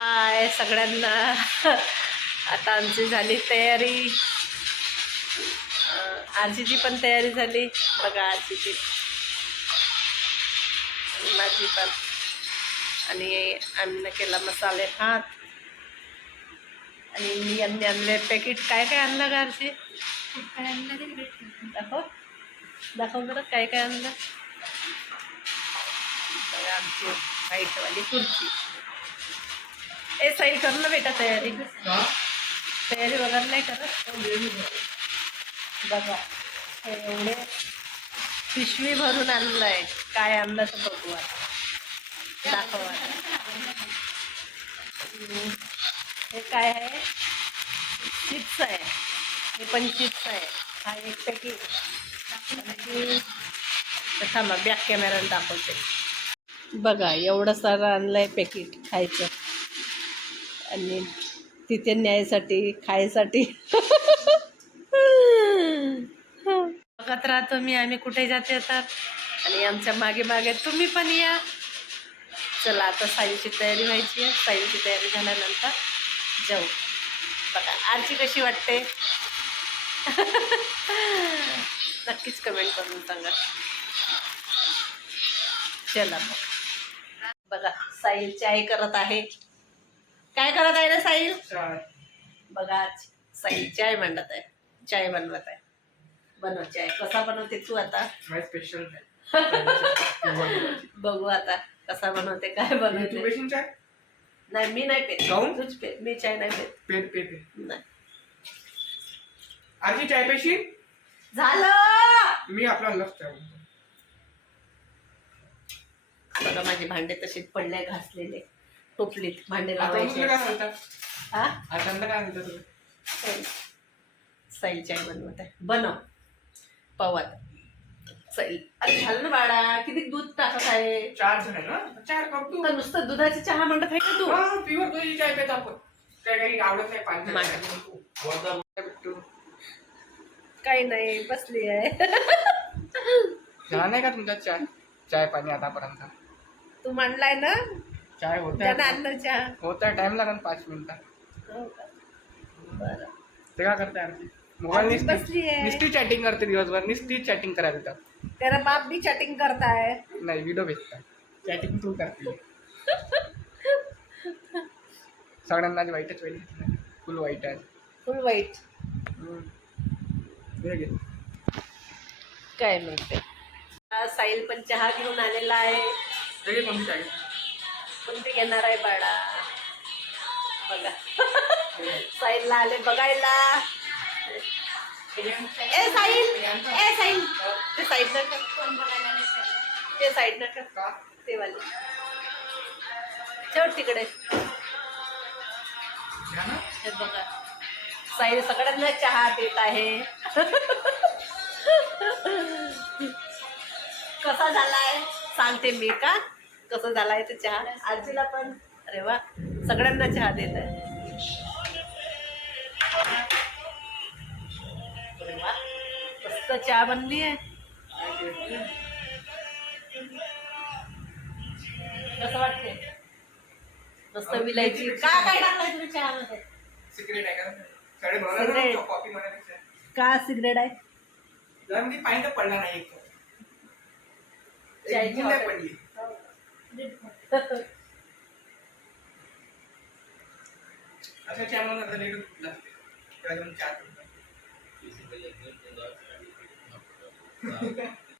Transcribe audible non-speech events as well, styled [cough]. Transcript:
हाय सगळ्यांना. आता आमची झाली तयारी. आरजीची आजीची पण तयारी झाली. बघा आजीची. माझी पण. आणि आम्ही केला मसाले भात. आणि मी यांनी आणले पॅकेट काय काय आणलं का आजी? दाखव. दाखव बरं काय काय आणलं. आमची व्हाईटवाली कुर्ती ए साईल कर ना बेटा तयारी तयारी वगैरे नाही करत बघा हे एवढे पिशवी भरून आणलंय काय आणलं तर बघू आता हे काय आहे चिप्स आहे हे पण चिप्स आहे हा एक पॅकेट थांबा बॅक कॅमेराला दाखवते बघा एवढं सारं आणलंय पॅकेट खायचं आणि तिथे न्यायसाठी खायसाठी. बघत राहतो मी आम्ही कुठे जाते येतात आणि आमच्या मागे मागे तुम्ही पण या. चला आता साईची तयारी व्हायची आहे. साईची तयारी झाल्यानंतर जाऊ. बघा आरची कशी वाटते? नक्कीच कमेंट करून सांगा. चला बघा बघा साईल चाय करत आहे. काय करत आहे रे साईल बघा साईल चाय म्हणत आहे. चाय बनवत आहे. बनव चाय. कसा बनवते तू आता? स्पेशल बघू आता कसा बनवते काय बनवते. चाय? नाही मी नाही पेत? तूच पे मी चाय नाही पेत. पेट पेट नाही. आरची चाय पेशी झालं! मी आपला लक्ष. बघा माझे भांडे तसेच पडले घासलेले. टोपलीत भांडे लावायचे. हा आता काय म्हणतात तुला साईल साईल चाय बनवत. आहे बनव. पवात. साईल अरे झालं ना बाळा किती दूध टाकत आहे? चार जण आहे ना? चार कप तू तर नुसतं दुधाची चहा म्हणत आहे का तू हा प्युअर तुझी चाय पेत आपण. काय काही आवडत नाही पाणी. माझ्या. काही नाही बसली आहे. चहा नाही का तुमचा चाय चाय पाणी आतापर्यंत? तू म्हणलाय ना? चाय होत. त्यानं आणलं चहा होता टाइम लागेल पाच मिनिटं. हो का? बरं. ते काय करते आरती? मोबाईल आरती निसती. निसती चॅटिंग करते दिवसभर निसती चॅटिंग करायला देतात. तेरा बाप भी चॅटिंग करताय. नाही व्हिडिओ भेटतात. चॅटिंग तू करते. सगळ्यांना आज वाईटच वाईट फुल वाईट आहे फुल वाईट हम्म. हे घे. काय म्हणते? हा, साहिल पण चहा घेऊन आलेला आहे. हे घे चाय? कोणते घेणार आहे बाळा? बघा. [laughs] साईलला आले बघायला. ए साईल. ए साईल. ते साईड ते साईड न ते वाले. ठेव तिकडे. हे बघा. साईल सगळ्यांना चहा देत आहे. [laughs] कसा झालाय? सांगते मी का? कसा झालाय ते चहा? आजीला पण. अरे वा सगळ्यांना चहा देत आहे मस्त चहा बनली आहे. कसं वाटते मस्त विलायची का काय टाकलंय तुम्ही चहामध्ये? सिक्रेट आहे का. बनवला कॉफी का सिगरेट आहे? जर म्हणजे पाणी तर पडला नाही एक चायची बूंद नाही. पडली. असं चहा म्हणून आता लेट लागते त्याला जाऊन चहा पितो.